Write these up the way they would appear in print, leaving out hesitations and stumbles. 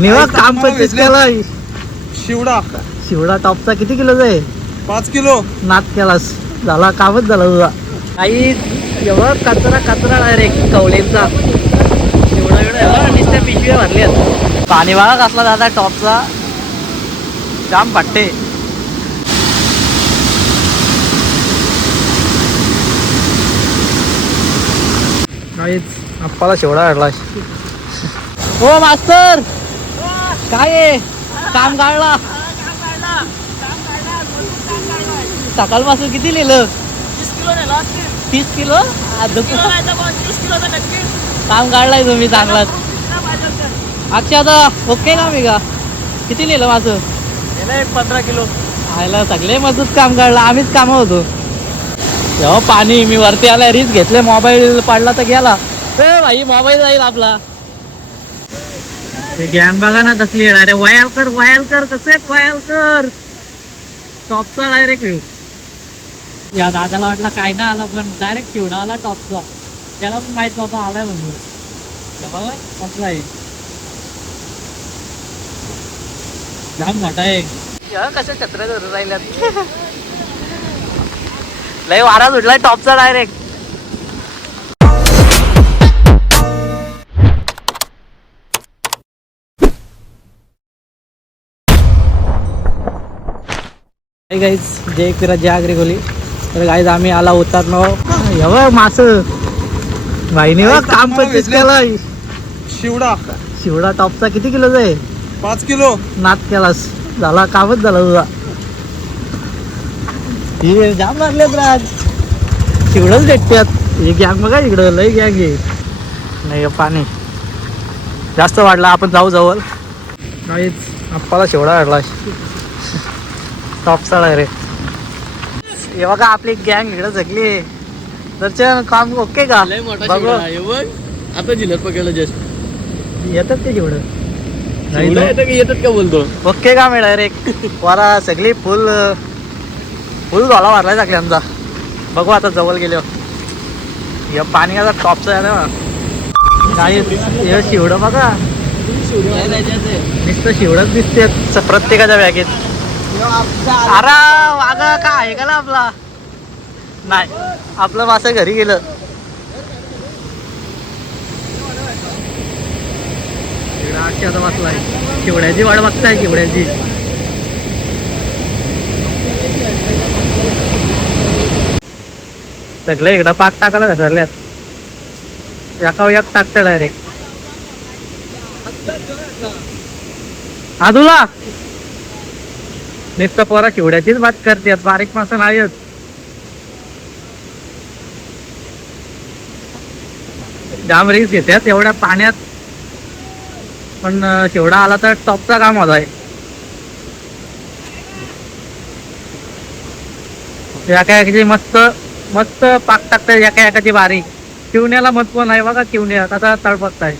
काम पण केलं. शिवडा शिवडा टॉपचा किती किलोचा आहे? 5 किलो. नाद केलास, झाला कामच झाला तुझा. काही एवढा कचरा कचरा डायरेक्ट कवलेंचा शिवडा एवढा नुसत्या पिशव्या भरल्यात. पाणी वाळा कसला दादा टॉपचा जाम पट्टे. काहीच आप्पाला शिवडा काढला. हो मास्तर काय आहे? काम काढला सकाळपासून. किती लिहिलं? 30 किलो. काम काढलाय तुम्ही चांगलाच. अच्छा आता ओके का मी का? किती लिहिलं माझं? 15 किलो. आयला सगळे मजूत काम काढलं. आम्हीच काम होतो. जेव्हा पाणी मी वरती आलाय रिस्क घेतले. मोबाईल पडला तर गेला. भाई मोबाईल जाईल आपला. गॅंग बघा ना कसली. अरे वायल कर कसे वायल कर. टॉपचा डायरेक्ट व्ह्यू. या दादाला वाटला काय ना आला पण डायरेक्ट शिवडा आला टॉपचा. त्याला पण माहित नव्हतं आलाय म्हणून. कसला आहे जाम मोठा आहे. कशा छत्र्या धरून राहिल्यात. लय वारा सुटलाय टॉपचा डायरेक्ट. गाईज जय फिरा जय आगरी गोली. तर गाईज आम्ही आला उतरलो. एवढं मास भाईने काम पण केलं. शिवडा शिवडा टॉपचा किती किलोचा आहे? 5 किलो. नाद केलास, झाला कामच झाला तुझा. हे जाम लागलेत राज. शिवडच भेटतात. हे गॅंग बघा इकडं लय गॅंग आहे. नाही पाणी जास्त वाढला. आपण जाऊ जवळ. काहीच आप्पाला शिवडा काढला टॉपचा डायरेक्ट. हे बघा आपली गँग इकडं जगली. दर्शन काम ओके का? बघू आता जिल्ह्यात पकडलं जस्ट. येतात ते जेवढं येतात का बोलतो. ओके का मी डायरेक्ट वारा सगळी फुल गोळा मारलाय सगळ्यांचा. बघू आता जवळ गेलो. हे पाणी आता टॉपचं आहे ना. काही हे शिवडं बघा नुसतं शिवडच दिसते प्रत्येकाच्या बॅगेत. अरे वागा का आहे का ना आपला? नाही आपलं मासं घरी गेलं. आता वाचलाय. शिवड्याची वाट बघताय शिवड्याची. सगळं इकडं पाक टाकायला घसरल्यात. एका एक टाकतं डायरेक्ट. आदूला नुसतं पोरा शिवड्याचीच बात करतात. बारीक मासा नाहीच. जाम रिस्क घेतात एवढ्या पाण्यात. पण शिवडा आला तर टॉपचा काम होत आहे. एका एकाची मस्त मस्त पाक टाकतात. एका एकाची बारीक. शिवण्याला महत्व नाही बघा. शिवण्या कसा तळपकताय.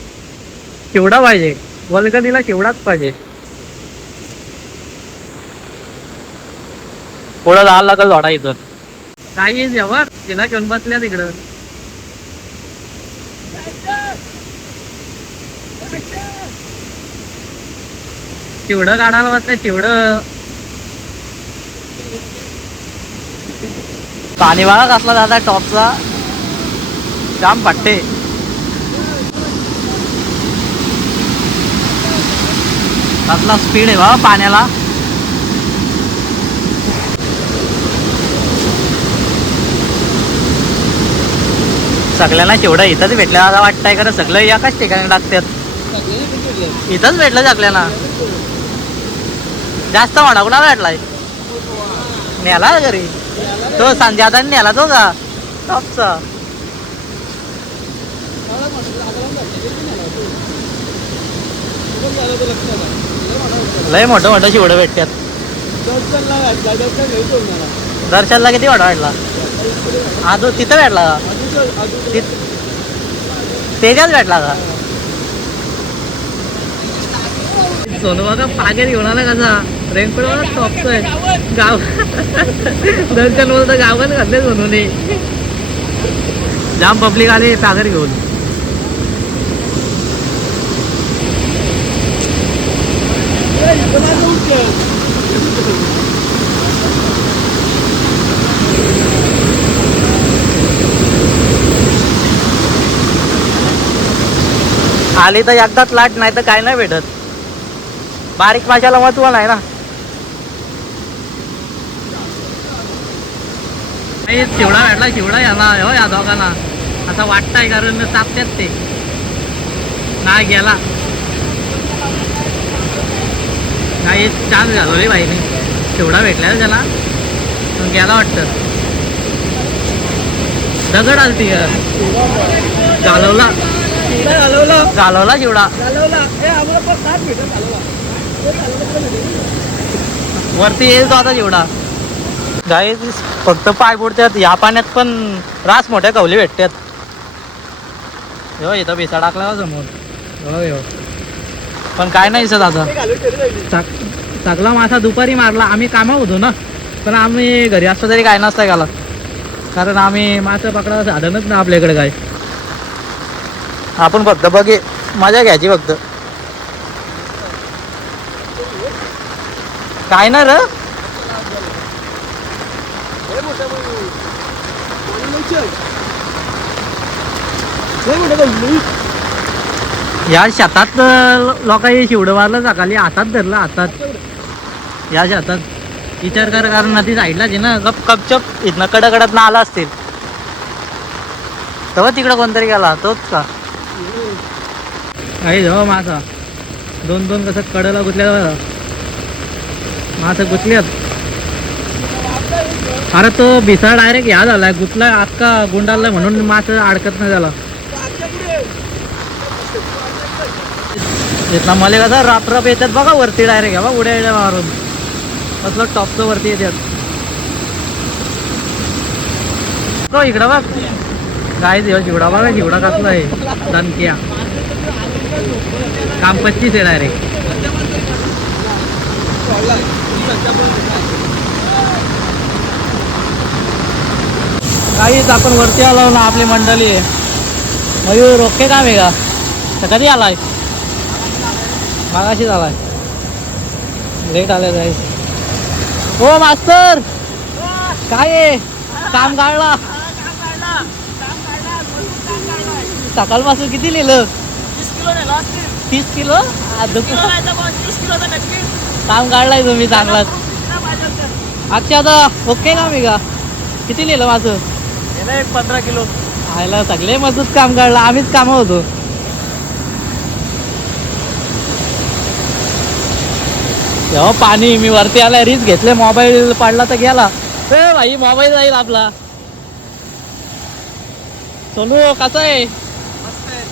शिवडा पाहिजे. वल्गनीला शिवडाच पाहिजे. पुढं जायला लागल झाडा इथं. काही जेव्हा तिला घेऊन बसल्या तिकडं. शिवडं काढायला बसल्या. शिवडं पाणी वाळा कसला दादा टॉपचा जाम पट्टे. कसला स्पीड आहे बा पाण्याला. सगळ्यांना शिवडा इथंच भेटलं असं वाटतंय. खरं सगळं एकाच ठिकाणी टाकतात. इथंच भेटलं सगळ्यांना. जास्त मोठा कुणा भेटलाय? नेला घरी तो संध्याचा नेला तो का टॉपचा. लय मोठं मोठं शिवडं भेटतात. दर्शनला किती मोठा भेटला? आजू तिथं भेटला का? तेजाच भेटला का? सोनू बघा पागेर घेऊन आला कसा. रेनकोट बघा टॉपचं आहे. गाव दर्शन बोलतं गावात घातले म्हणून. जाम पब्लिक आले पागर घेऊन. आली तर एकदाच लाट, नाही तर काय नाही भेटत. बारीक माशाला महत्व नाही ना. चिवडा भेटला, चिवडा याला हो या दोघांना आता वाटतंय, कारण तापत्यात ते नाही गेला. काही चान्स घालवली बाईने, चिवडा भेटला त्याला पण गेला वाटतं. दगड आलती घालवला, घालवला चिवडा वरती येईल तो आता चिवडा. गाई फक्त पाय बुडतात या पाण्यात, पण रास मोठ्या कवली भेटतात. हो इथं भिसा टाकला समोर. हो हो पण काय नाही दिसत आता. सगळा मासा दुपारी मारला, आम्ही कामावर होतो ना, पण आम्ही घरी असतो तरी काय नसतं घाला, कारण आम्ही मासा पकडायला साधनच ना आपल्याकडे काय. आपण फक्त बघे मजा घ्यायची फक्त. काय ना र या शेतात लोकांनी शिवडं मारलं सकाळी, हातात धरलं हातात. या शेतात विचार कर, कारण नदी साईडलाच आहे ना, गप कपचप इथनं कडकडत ना आला असतील. तेव्हा तिकडं कोणतरी गेला तोच का काही जाऊ मासा. दोन दोन कसं कडला गुतल्या मासा गुतल्यात. अरे तो भिसा डायरेक्ट ह्या झालाय, गुतला अख्खा गुंडाला, म्हणून मासा अडकत नाही झाला. इथला मला कसं राप येतात बघा वरती डायरेक्ट, बघा उड्या मारून कसलं टॉपचं वरती येतात. तो इकडं बघ काय देव चिवडा बघा, चिवडा कसला आहे दणक्या, काम 25 आहे डायरेक्ट. काहीच आपण वरती आलो ना, आपली मंडळी आहे. मयूर ओके काम आहे का? तर कधी आलाय? मागाशीच आलाय, लेट आले जायचं. हो मास्तर काय आहे, काम काढला सकाळपासून. किती लिहिलं? 30 किलो. काम काढलाय तुम्ही चांगलाच. अच्छा आता ओके काम आहे का? किती लिहिलं माझं? 15 किलो. आयला सगळे मजूत काम काढलं, आम्हीच काम होतो. जेव्हा पाणी मी वरती आलाय, रीच घेतले, मोबाईल पडला तर गेला. ए भाई मोबाईल जाईल आपला. सोनू कसा आहे?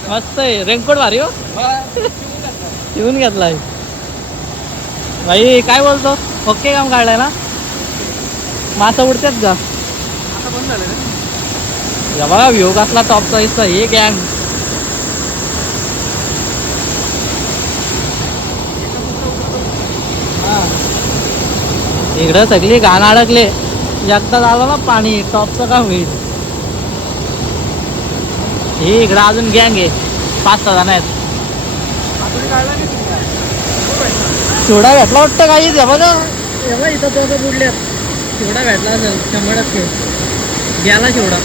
मस्त आहे. रेनकोट भारी हो, शिवून घेतलाय. भाई काय बोलतो, ओके काम काढलाय ना? मासा उडतात का? या बघा व्ह्यू कसला टॉपचा हिस्सा. हे गँग इकडं सगळी घाण अडकले. एकदा झालं ना पाणी, टॉपचं काम होईल. हे इकडं अजून गँग आहे, 5-6 जण आहेत. चिवडा भेटला वाटतं काही बघा, इथं दोघं बुडल्यात. चिवडा भेटला असेल 100%. गेला चिवडा.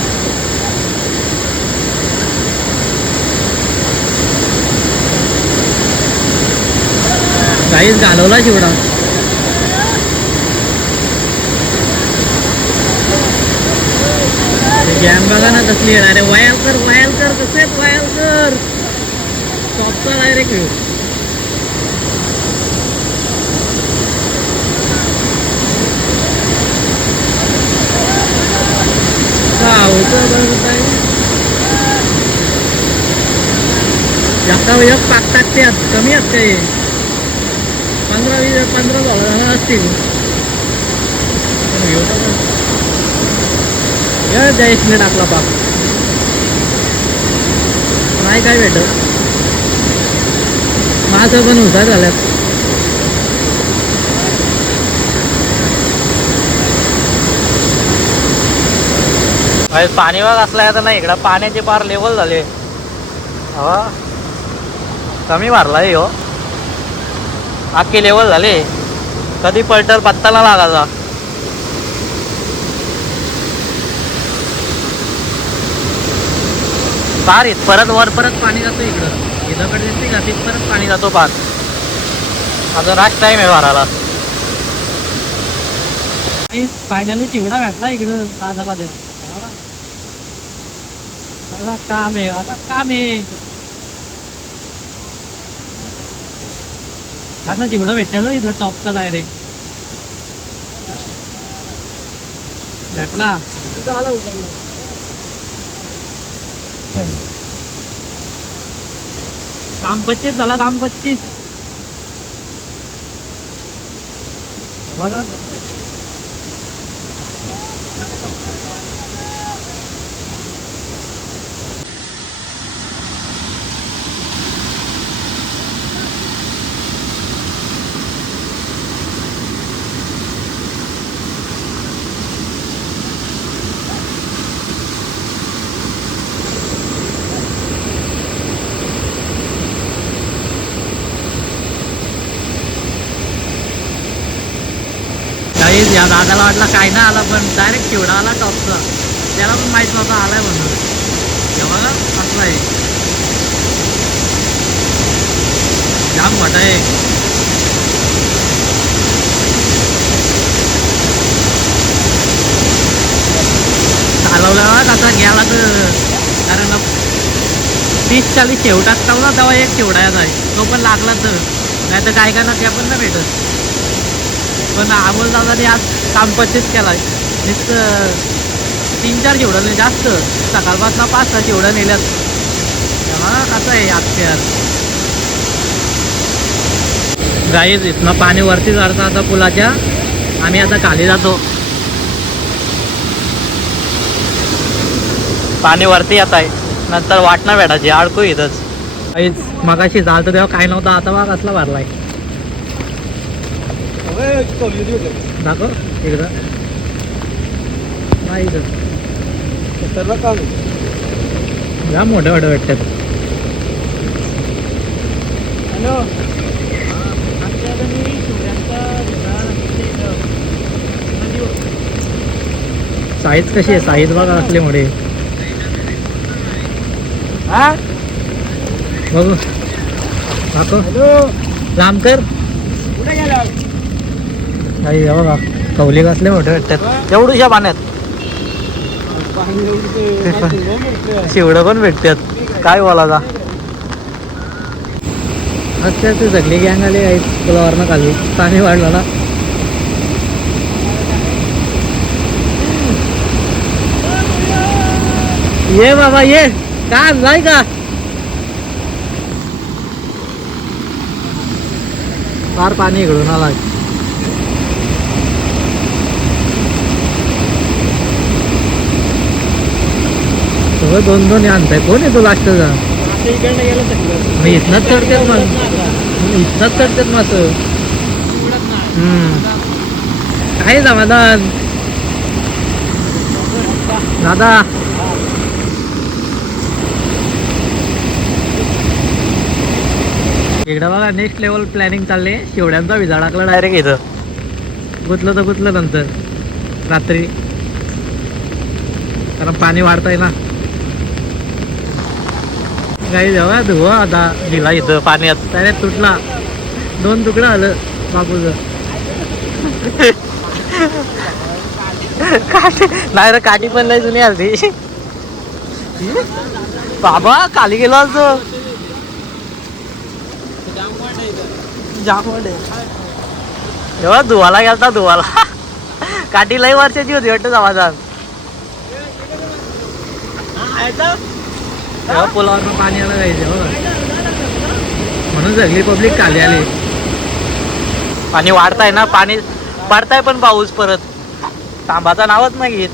काहीच घालवला चिवडा. गॅम बघा ना कसली आहे. अरे वायल कर कसे वायल कर. टॉपचा डायरेक्ट व्ह्यू. एक टाकतात ते कमी आहेत काही. 15-20 असतील. जयेशने टाकला पाक, नाही काय भेटत. माझं पण हुशार झाल्यात. पाणी बघ असला आता नाही इकडं. पाण्याचे पार लेवल झाले. हवा कमी मारला हो. अख्खी लेवल झाली. कधी पलटल पत्ता ना लागायचा. पार परत वर परत पाणी जातो इकडं. इथंकडे दिसते का तिथपर्यंत पाणी जातो पार. अजून रास्ट टाइम आहे भरायला. फायनली चिवडा भेटला इकडं ताजामध्ये. आता काम आहे, आता काम आहे. आता चिवडा भेटला इथं टॉपचा डायरेक्ट भेटला. काम 25 झाला. काम 25 बघा. या दादाला वाटला काय ना आला पण डायरेक्ट चिवडा आला टॉपचा. त्याला पण माहित नव्हता आलाय म्हणून. तेव्हा असला आहे जाम मोठा आहे. चालवला आता गेला तर कारण 30-40 शेव टाकता ना तेव्हा एक चिवडा येत आहे. तो पण लागला तर नाही तर काय ना त्या पण नाही भेटत. पण अमोल दादाने आज काम 25 केलाय. नुसतं 3-4 चिवडं नाही जास्त. सकाळपासून 5-6 चिवडं नेल्यात. तेव्हा कसं आहे अक्षर गाईज. इथनं पाणी वरती चढतं आता पुलाच्या. आम्ही आता खाली जातो. पाणी वरती येत आहे. नंतर वाटणं भेटायची अडकू इथंच. गाईज मगाशी चालतं तेव्हा काय नव्हतं. आता बघा कसला भरलाय. दाखव एकदा. नाही या मोठ्या मोठ्या वाटतात. हॅलो साईज कशी आहे. साईज बघा असले मोठे. हा बघू दाखव. लांबकर काही बघा कवली कसले मोठे भेटतात. एवढूशा पाण्यात शिवडं पण भेटतात. काय बोलायचा. अच्छा ते सगळी गँग आली काही पुलावरनं खाली. पाणी वाढलं ना. ये बाबा ये. का नाही का फार पाणी इकडून आला. सगळं 2-2 आणताय. कोण आहे तो लास्टचा. इथनच चढतात मग. इथनच चढतात मास. काय समाधान दादा. एकदा बघा नेक्स्ट लेवल प्लॅनिंग चालले. शेवड्यांचा विजा टाकला डायरेक्ट इथं. गुतलं तर गुतलं नंतर रात्री. कारण पाणी वाढतंय ना. काही जेव्हा धुवा आता दिला इथं पाण्यात डायरेक्ट तुटला. 2 तुकडं आलं बापूचं. काठी नाही रे. काठी पण नाही जुनी आलती. बाबा खाली गेलो असतो. जेव्हा धुवाला गेलता धुवाला काठी लई वर्षाची होती वाटतं समाधान. तेव्हा पुलावर पाणी आलं जायचं म्हणून सगळी पब्लिक खाली आली. पाणी वाढताय ना. पाणी पडताय पण पाऊस परत थांबाचा नावच नाही घेत.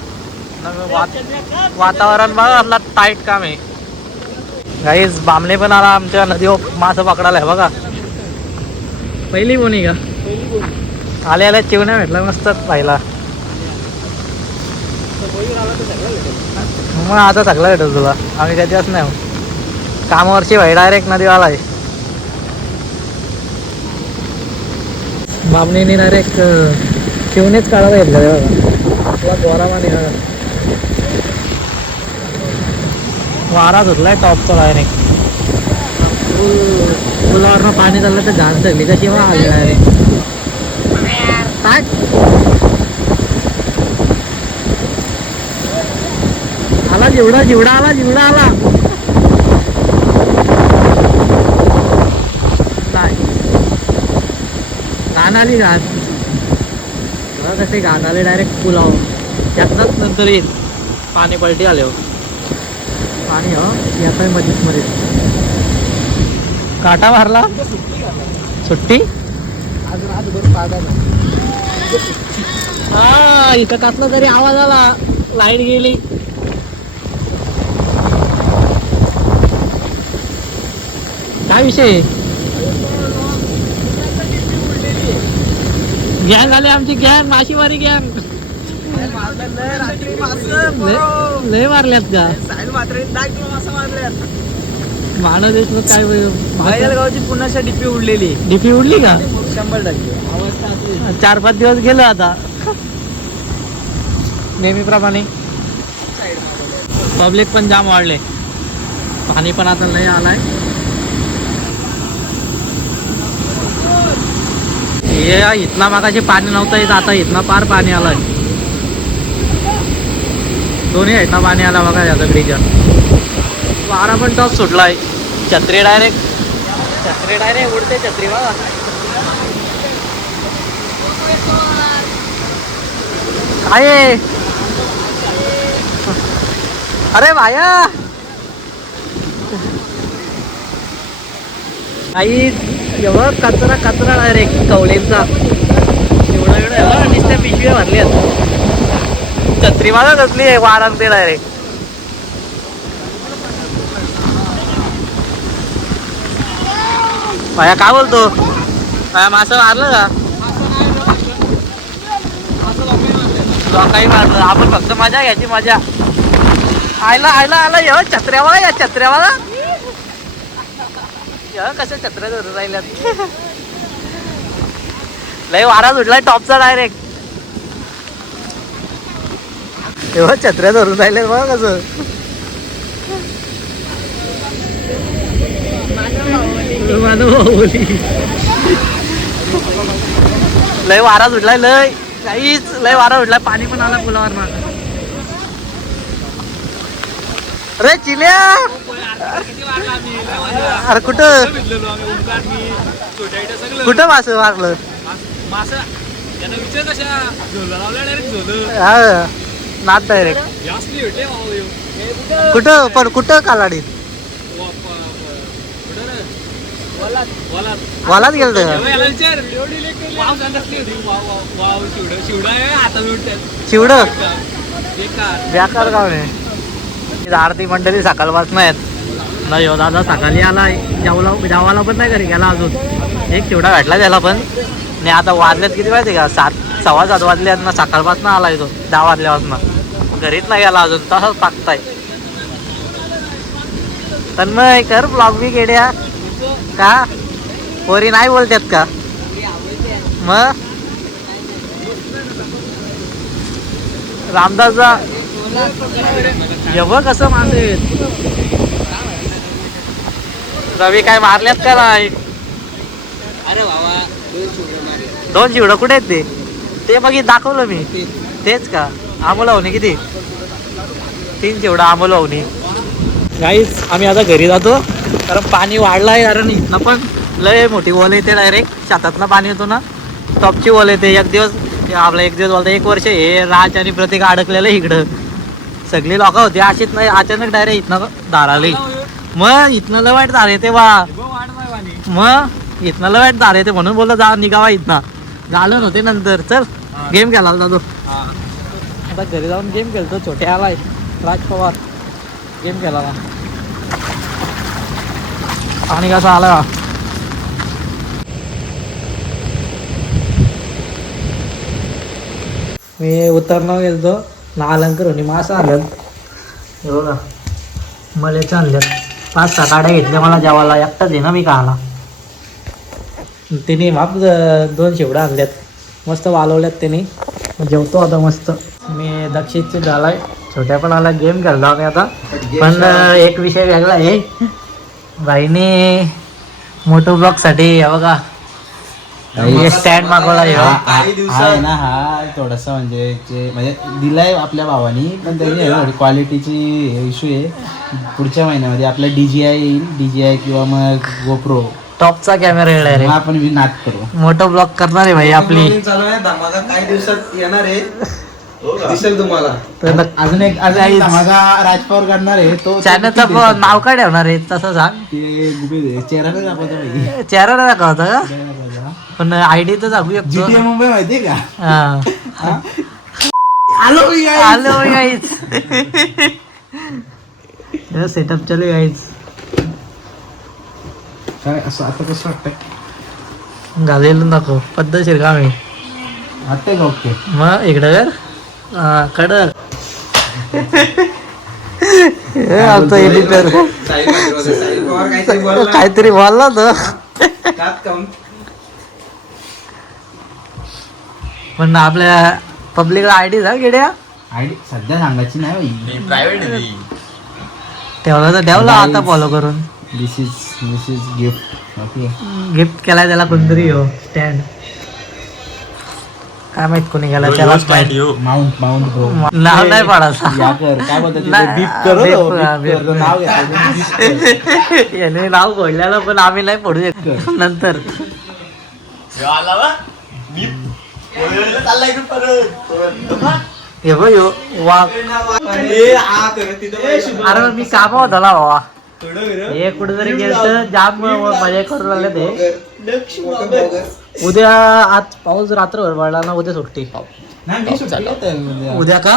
वातावरण बघा आपला टाईट काम आहे. गाईज बामणे पण आला आमच्या नदीवर मासं पकडायला आहे बघा. पहिली बोनी का आल्या आल्या चिवण्या भेटला मस्त पाहिला. मग आता सगळं भेटत तुला. आम्ही कधीच नाही कामावरची भाई डायरेक्ट नदीवाला आहे. मामणीने डायरेक्ट शिवनेच काढायला घेतलं बघा तुला द्वारामाने वारा धुतलाय टॉपचा डायरेक्ट पुलावरनं पाणी चाललं तर घाण सगळी कशी वा आली डायरेक्ट काय आला जिवडा जिवडा आला जिवडा आला घाण आली घाण कसे घाण आले डायरेक्ट पुलावर यातनंच नंतर येईल पाणी पलटी आले हो पाणी हो येत मध्येच मध्ये काटा मारला सुट्टी हा इथं कसला तरी आवाज आला लाईट गेली काय विषय गॅंग आली आमची गॅंग माशीमारी गॅंग लय मारल्यात का मानव देशमुख काय गावची पुन्हा डीपी उडलेली डीपी उडली का 100% 4-5 दिवस गेलो आता नेहमीप्रमाणे पब्लिक पण जाम वाढले पाणी पण आता लय आलाय हे इथला मागाशी पाणी नव्हतं येत आता इथला पार पाणी आलाय दोन्ही इथला पाणी आला बघा या दगडीच्या वारा पण टॉप सुटलाय छत्री डायरेक्ट उडते छत्री बघा काय अरे भाया काही एवढं कचरा डायरेक्ट कवलेंचा एवढं नुसत्या पिशव्या भरल्यात छत्री मला कसली आहे वारांग ते डायरेक्ट भाया काय बोलतो भाया मासं मारलं का काही मारलं आपण फक्त मजा घ्यायची मजा आयला ये छत्र्यावाला या छत्र्यावाला कशा छत्र्या धरून राहिल्यात लय वारा सुटलाय टॉपचा डायरेक्ट एवढं छत्र्या धरून राहिले बघा कसं लय वारा सुटलाय लय वारा सुटलाय पाणी पण आला पुलावर ना अरे चिल्या अरे कुठं मास मारलं हा नाच डायरेक्ट कुठं कालाडी वालाच गेलं शिवड बेकार गाव नाही आरती मंडळी सकाळपासून आहेत नाही हो दादा सकाळी आलाय जेवायला पण नाही घरी गेला अजून एक चिवडा भेटला त्याला पण नाही आता वाजल्यात किती माहिती का 7:15 वाजल्यात ना सकाळपासून आलाय तो 10 वाजल्यापासून घरीच नाही गेला अजून तसंच टाकताय तन्मय कर ब्लॉग बी केड्या का पोरी नाही बोलतात का मग रामदासचा एवढं कसं मारले रवी काय मारल्यात का नाही अरे बाबा 2 चिवडं कुठे आहेत ते बघित दाखवलं मी तेच का आम्हाला होणे किती 3 चिवडं आम्हाला होणे गाईच आम्ही आता घरी जातो कारण पाणी वाढलं आहे कारण इथनं पण लय मोठी वॉल येते डायरेक्ट शेतातनं पाणी येतो ना टॉपची वॉल येते एक दिवस बोलता 1 वर्ष हे राज आणि प्रतीक अडकलेलं इकडं सगळी लोक होती अशीच नाही अचानक डायरेक्ट इथनं धार आली मग इथनं लय वाईट धार येते बा मग इथनं लय वाईट धार येते म्हणून बोललं जा निघावा इथनं झालं नव्हते नंतर चल गेम खेळायला जातो आता घरी जाऊन गेम खेळतो छोटे आलाय राज पवार गेम खेळायला पाणी कसं आला मी उतरणं गेलतो नालंकर होणी मासं आल्यात हो ना मलेच आणल्यात 5-6 गाड्या घेतल्या मला जेवायला एकटाच आहे ना मी खायला तिने माप 2 शेवडा आणल्यात मस्त वालवल्यात त्याने. जेवतो आता मस्त. मी दक्षिणची झालाय छोट्या पण आला गेम खेळला आम्ही आता. पण एक विषय वेगळा आहे. बाईने मोटो ब्लॉक साठी बघा स्टँड मागवला. आहे ना हा थोडासा म्हणजे दिलाय आपल्या भावानी, पण त्याची क्वालिटीची इश्यू आहे. पुढच्या महिन्यामध्ये आपला DJI येईल, DJI किंवा मग GoPro टॉपचा कॅमेरा येणार मग आहे. आपण नाद करू. मोटो ब्लॉक करणार आहे भाई आपली. चालू आहे धमाका काही दिवसात येणार आहे, दिसेल तुम्हाला. तर अजून एक धमाका राजपावर करणार आहे तो. चॅनलचं नाव काय ठेवणार आहे तसं सांग. ते गुपित चेहरा नाही दाखवतो भाई. चेहरा नाही दाखवता का, पण आयडी तर सांगू शकतो. GTA मुंबई माहितीये का? हा. आलो मी guys. आलो गाईच. सेटअप चालू गाईच. काय असं आता कसं वाटतंय? घालेलं नको पद्धतशीर काम आहे. वाटतंय का ओके? मग इकडं कर. हा कडक. आमचा एडिटर साहिल पवार काहीतरी बोलला. काहीतरी बोलला तो. त्यात काहून? पण आपल्या पब्लिकला आयडी सांग गेड्या. आयडी सध्या सांगायची नाही भाई. ठेवला तर ठेवला आता फॉलो करून. दिस इज गिफ्ट. ओके गिफ्ट केलाय त्याला कोणतरी हो स्टँड. काय माहित कोणी केला त्यालाच माहित. Mount bro. नाव नाही पाडायचा. या कर काय बोलतात नाही, बीप करो beep, beep हा, beep. कर. नाव घ्या. याने नाव घोडल्याला पण आम्ही नाही पडू शकतो नंतर. हे बघ ह्यो वाघ. अरे मी कामा होता ना बाबा. हे कुठेतरी गेलं जाम मजा करू लागले ते. उद्या आज पाऊस रात्रभर पडला ना, उद्या सुट्टी. नाही मी सुट्टी आहे तर उद्या का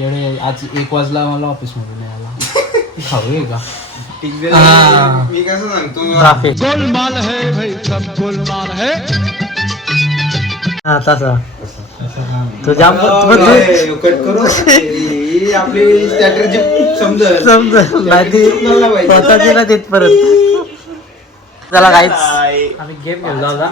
एवढे आज 1 वाजला मला ऑफिस मधून यायला. खाऊ का मी कसं सांगतो, ट्राफिक हा तसा तो जाम कट करू. ही आपली स्ट्रॅटेजी समजेल. समज नाही स्वतःची ना देत परत. चला काहीच आम्ही गेम खेळलो होता.